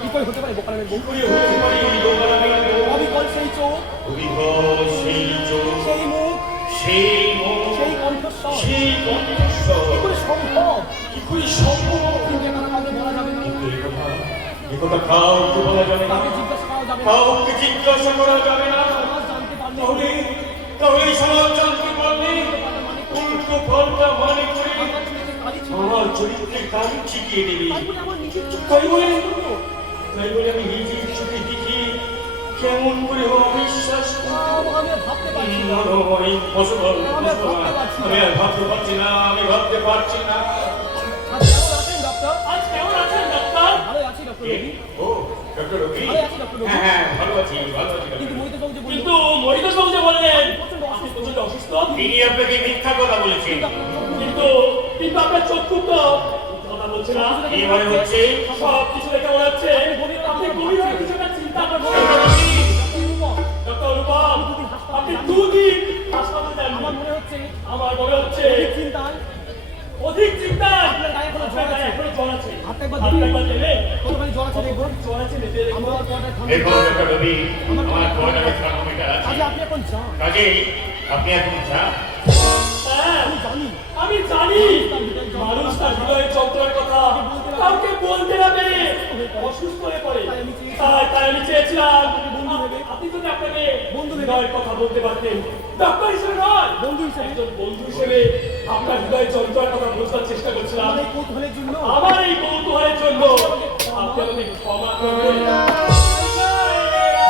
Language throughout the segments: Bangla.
কি করে হতে পারে বোকালের বউ? অবিকল সেই চোখ, সেই মুখ, সেই কণ্ঠস্বর, কি করে সম্ভব? কাউকে জিজ্ঞাসা করা যাবে না। তাহলে সমাজ জানতে পারলে উল্টো পাল্টা মানে করে আমার চরিত্রে কালি ছিটিয়ে দেবে। তাই বলে আমি নিজের চোখে দেখি কেমন করে অবিশ্বাস আমি ভাবতে পারছি না। আমি ভাবতে পারছি না। তিনি আপনাকে মিথ্যা কথা বলেছেন, কিন্তু আপনার চক্ষু তো কথা বলছে না। কি মনে হচ্ছে? সব কিছু দেখে মনে হচ্ছে আপনি গভীরভাবে কিছু একটা চিন্তা করছেন। ডক্টর অনুপম, আপনি দুদিন হাসপাতালে যান। আমার মনে হচ্ছে অধিক চিন্তা। আপনার গায়ে এখনো জ্বর আছে। হাতটা একবার দিলে কতখানি জ্বর আছে দেখুন। জ্বর আছে নিতে আমার পড়াটা ঠান্ডা। দেখুন ডক্টর রবি, আমার পড়াটা থার্মোমিটার আছে। আপনি এখন যান। আপনি এখন যান। হ্যাঁ, আমি জানি মানুষ তার হৃদয়ের যন্ত্রণার কথা কাউকে বলতে না পেরে অসুস্থ হয়ে পড়ে। তাই আমি চেয়েছিলাম আপনি যদি আপনাকে হৃদয়ের কথা বলতে পারতেন, ডক্টর হিসেবে নয়, বন্ধু হিসেবে আপনার হৃদয়ের যন্ত্রণার কথা বোঝার চেষ্টা করছিলাম। আমার এই কৌতূহলের জন্য আপনি আমাকে ক্ষমা করবেন।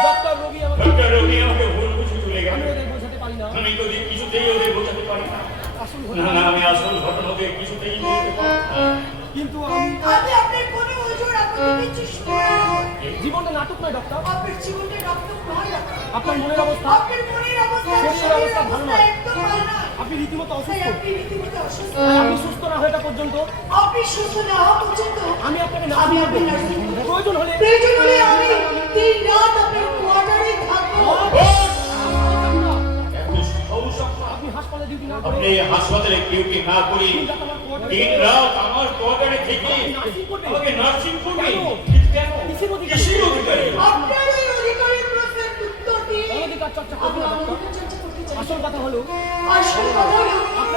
ডক্টর রবি আমাকে ভুল বুঝে চলে গেল। আমি তো কিছুতেই ওদের বোঝাতে পারি না। আমি আসল ঘটনাকে কিছুতেই বলতে পারি না। কিন্তু আপনার কোনো ওজন আপনি কিছু শুনে জীবনটা নাটক নয় ডক্টর। আপনার জীবনটা নাটক নয়। আপনার মনের অবস্থা, শরীরের অবস্থা ভালো নয়। আপনি রীতিমতো অসুস্থ। আপনি সুস্থ না হওয়া পর্যন্ত আমি আপনাকে প্রয়োজন হলে আমি দিন রাত আপনার কোয়ার্টারে থাকবো। আপনি হাসপাতালে ডিউটি না করি দিন রাত আমার কোয়ার্টারে থেকে আমাকে নার্সিং করবেন। কেন? কিসের অধিকারে? আপনার এই অধিকারের প্রশ্নের উত্তর দিন। অধিকার চর্চা করতে হবে। আসল কথা হলো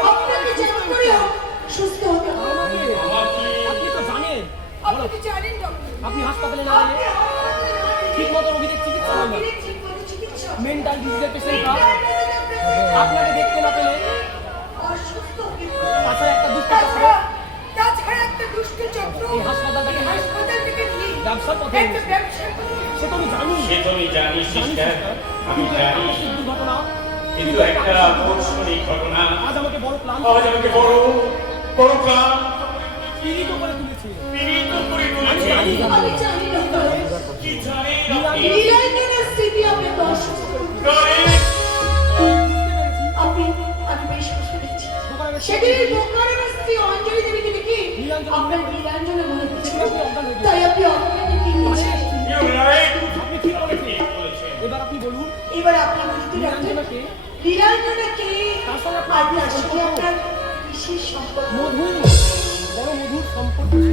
আপনাকে যেমন করে সুস্থ হতে হবে। আপনি তো জানেন, আপনি হাসপাতালে না গেলে ঠিক মতো রোগীদের চিকিৎসা হয় না। মেন্টাল ডিজিজের পেশেন্টরা আপনাকে দেখতে না পেলে তাছাড়া একটা দুষ্ট চক্র এই হাসপাতাল থেকে নিয়ে ব্যবসার পথে সে তো আমি জানি সিস্টার, আমি জানি দুর্ঘটনা, কিন্তু একটা আকর্ষণীয় ঘটনা আজ আমাকে বড় প্ল্যান পীড়িত করে তুলেছে। আমি জানি ডক্টর, কি জানি নীলাঞ্জনের স্মৃতি আপনাকে অসুস্থ করে। আমি বেশ কষ্ট পেয়েছি। সেদিন দোকানের স্ত্রী অঞ্জলি দেবীকে দেখে আপনার নীলাঞ্জনের মনে হচ্ছে, তাই আপনি অজ্ঞানে কি বলছেন? আপনি ঠিক বলেছেন। এবার আপনি বলুন, নীলাঞ্জনাকে আপনার সাথে আপনার বিশেষ সম্পর্ক।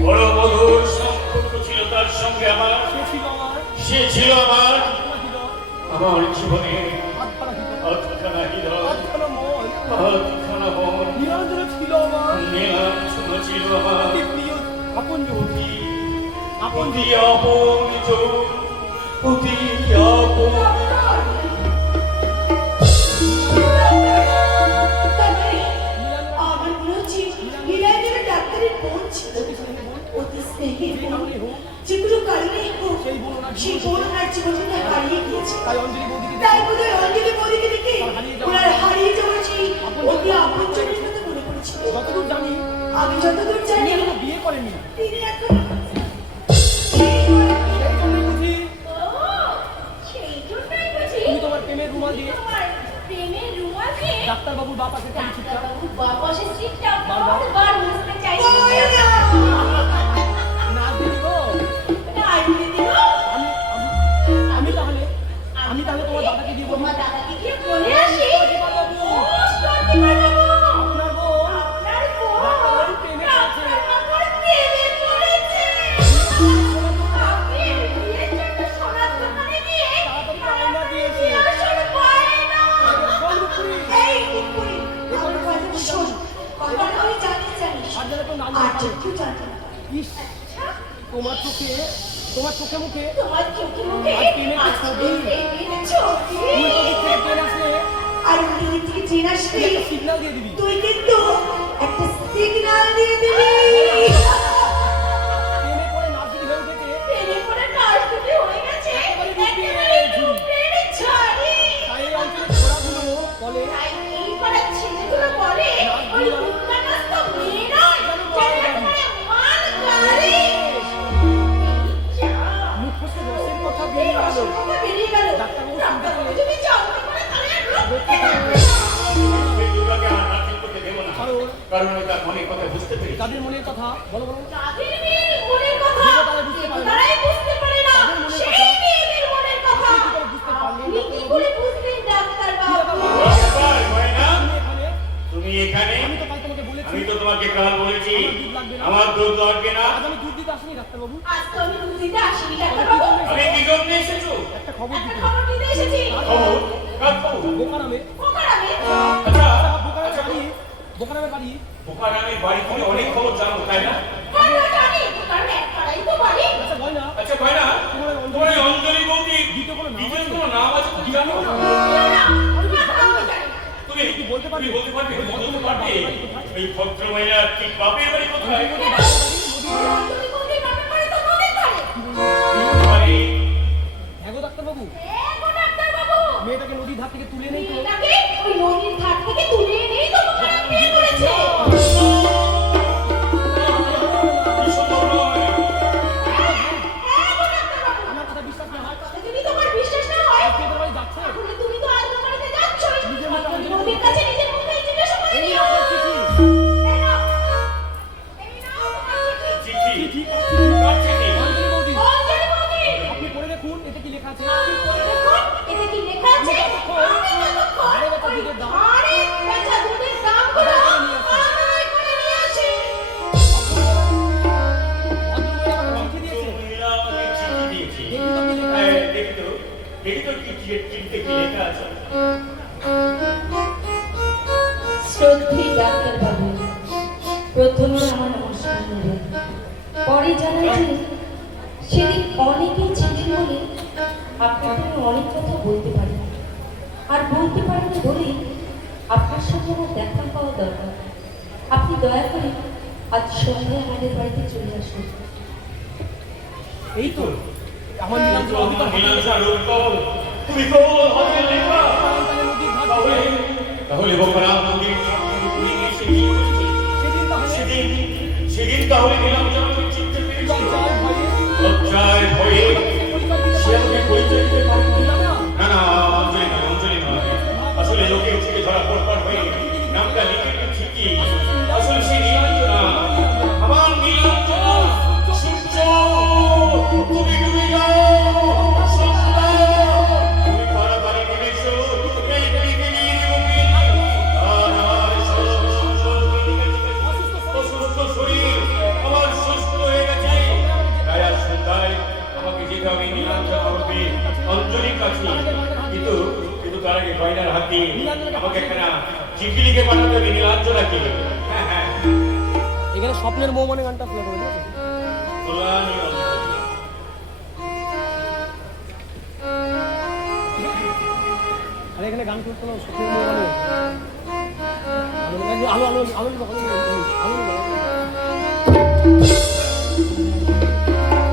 বড় মধুর সম্পর্ক ছিল তার সঙ্গে আমার। সে ছিল আমার জীবনে আধখানা হৃদয়, আধখানা মন। নীলাঞ্জনা ছিল আমার আপন যেগুলো কারণে সেই বোন ওনার জীবনটা হারিয়ে গিয়েছে। তাই বোধহয় অঞ্জলি বৌদিকে দেখে ওনার হারিয়ে যাওয়া সেই অতি আপনজনের কথা মনে পড়েছিল। আমি যতদূর জানি বিয়ে করেনি তিনি এখন তুমি তোমার প্রেমের রুমাল দিয়ে ডাক্তার বাবুর বাপ আছে আমি তাহলে তোমার দাদাকে দিয়ে বলবো। আপনার বউ প্রেমে আছে। আর চোখে জানতে না। ইস, তোমার চোখে মুখে তোমার চোখে মুখে আর প্রেমের তো ছবি। প্রেমের ছবি। উল্টো দিক থেকে ট্রেন আসলে আর উল্টো দিক থেকে ট্রেন আসলে একটা সিগন্যাল দিয়ে দিবি। তুই কিন্তু একটা সিগন্যাল দিয়ে দিবি। ট্রেনে করে নাচ যদি হয়ে উঠেছে, ট্রেনে করে নাচ দুটি হয়ে গেছে একেবারে রূপের ঝাড়ি। তাই এই অঞ্চলের ছোড়াগুলো বলে তাই এই পাড়ার ছেলেগুলো বলে ওই গুন্ডা নাচ তো মেয়ে নয়, যেন একেবারে মান গাড়ি। মুখ ফসকে রসের কথা এই বেরিয়ে গেল। রসের কথা বেরিয়ে গেল। ডাক্তারবাবু ডাক্তারবাবু যদি জানতে পারে তাহলে আর রক্ষে রক্ষে থাকবে থাকবে না। এই দুর্গাকে আর নাচিত করতে দেবো না, কারণ কারণ আমি তার মনের কথা বুঝতে পেরেছি। তাদের মনের কথা বলো। যাদের মেয়ের মনের কথা যেটা তারা বুঝতে পারে না। তারাই বুঝতে পারে না তাদের মনের সেই কথা। মেয়েদের মনের কথা আপনি কি করে বুঝতে পারলেন, আপনি কি করে বুঝলেন ডাক্তার বাবু? নমস্কার, গয়না। তুমি এখানে, তুমি এখানে? আমি তো কাল তোমাকে বলেছি আমি তো তোমাকে কাল বলেছি আমার দুধ লাগবে না। আমার দুধ লাগবে না। আজ আমি দুধ দিতে আসিনি ডাক্তারবাবু, আজ তো আমি দুধ দিতে আসিনি ডাক্তার বাবু, আমি কি জন্য এসেছো? একটা খবর একটা দিতে। খবর দিতে এসেছি। খবর? কার খবর? বোকারামে, পোকারামে আচ্ছা, বোকারামের বাড়ি বোকারামের বাড়ি তুমি অনেক খবর জানো, তাই না? হ্যাঁ না জানি পোকারামে এক পাড়াই তো বাড়ি। আচ্ছা গয়না, আচ্ছা গয়না, তোমার এই অঞ্জলি বৌদি দ্বিতীয় কোনো নাম দ্বিতীয় আছে? কোনো নাম আছে তুমি জানো? না, না, আমি জানি না। তুমি কি বলতে পারবে? তুমি বলতে পারবে এই ভদ্র মহিলার ঠিক বাপের বাড়ি কোথায়? তুমি কোথায় বাপের বাড়ি তো নদীর ধারে। বাড়ি হ্যাঁ গো ডাক্তারবাবু, গো ডাক্তার বাবু, মেয়েটাকে নদীর ধার থেকে তুলে নেই তো। মেয়েটাকে ওই নদীর ধার থেকে তুলে এনেই তো পোকারাম বিয়ে করেছে। কি সুন্দর নয়? হ্যাঁ গো ডাক্তার বাবু, আমার কথা বিশ্বাস না হয়, কথা যদি তোমার বিশ্বাস না হয় আজকে এদের বাড়ি যাচ্ছে। তাহলে তুমি তো আজ বাড়িতে যাচ্ছই। নিজের মতো অঞ্জলি নদীর কাছে নিজের মুখেই জিজ্ঞাসা করে এই নিও। আপনার চিঠি। এই নাও। এই নাও তোমার চিঠি। চিঠি? চিঠি, কার চিঠি? কার চিঠি? অঞ্জলি বৌদি, অঞ্জলি বৌদি, আপনি পড়ে দেখুন এতে কি লেখা আছে। আপনি পড়ে দেখুন, এতে কি লেখা আছে? আমি ততক্ষণ ঘরে বেচা ওই দুধের দাম। ঘরে বেচা দুধের দামগুলো আদায় করে নিয়ে আসি। ভদ্রমহিলা আমাকে চিঠি দিয়েছে। মহিলা আমাকে চিঠি দিয়েছে। দেখি তো কি লেখা হ্যাঁ, আছে। দেখি তো কি চিঠিতে কি লেখা আছে। শ্রদ্ধেয় ডাক্তার বাবু, প্রথমে আমার নমস্কার নেবেন, পরে জানাই যে সেদিন অনেকেই ছিলেন বলে আপনাকে আমি অনেক কথা বলতে পারি, আর বলতে পারিনি বলেই আপনার সঙ্গে আমার দেখা পাওয়া দরকার। আপনি দয়া করে আজ সন্ধ্যায় আমাদের বাড়িতে চলে আসুন। এই তো আমার নীলাঞ্জন অবিকল নীলাঞ্জনা রূপকমল, তুমি তো হবে লেখা। নদীর ধার তাহলে থেকে। তাহলে বোকারাম নদীর ধার থেকে তুলে নিয়ে এসে বিয়ে করেছে। সেদিন তাহলে সেদিন তাহলে নীলাঞ্জনা আমি চিনতে পেরেছি। লজ্জায় ভয়ে লজ্জায় ভয়ে পরিকল্পিত সে আমাকে পরিচয় দিতে পারেনি। দিলাম না। না না, অঞ্জলি নয়। আসলে লোকের থেকে ধরা পড়বার হয়ে নামটা লিখে ঠিকই, আসলে সে নীলাঞ্জনা, আমার নীলাঞ্জনা। সূর্য তুমি ডুবে যাও, সন্ধ্যা তুমি তাড়াতাড়ি নেমে এসো, এই দিকে নিয়ে নিবি। আর আমার সব সংসার অসুস্থ শরীর আমার সুস্থ হয়ে গেছে। তাই আজ সন্ধ্যায় আমাকে যেতে হবে নীলাঞ্জনা হবে অঞ্জলির কাছে। কিন্তু তার আগে গয়নার হাত দিয়ে আমাকে একটা চিঠি লিখে পাঠাতে হবে নীলাঞ্জনাকে। হ্যাঁ হ্যাঁ, এখানে স্বপ্নের মৌ মানে গানটা প্লে করে দিয়েছে। কল্যাণী অঞ্জলি। আর এখানে গান করতে হবে স্বপ্নের মৌ মানে আলো আলো আলো আলো আলো আলো আলো আলো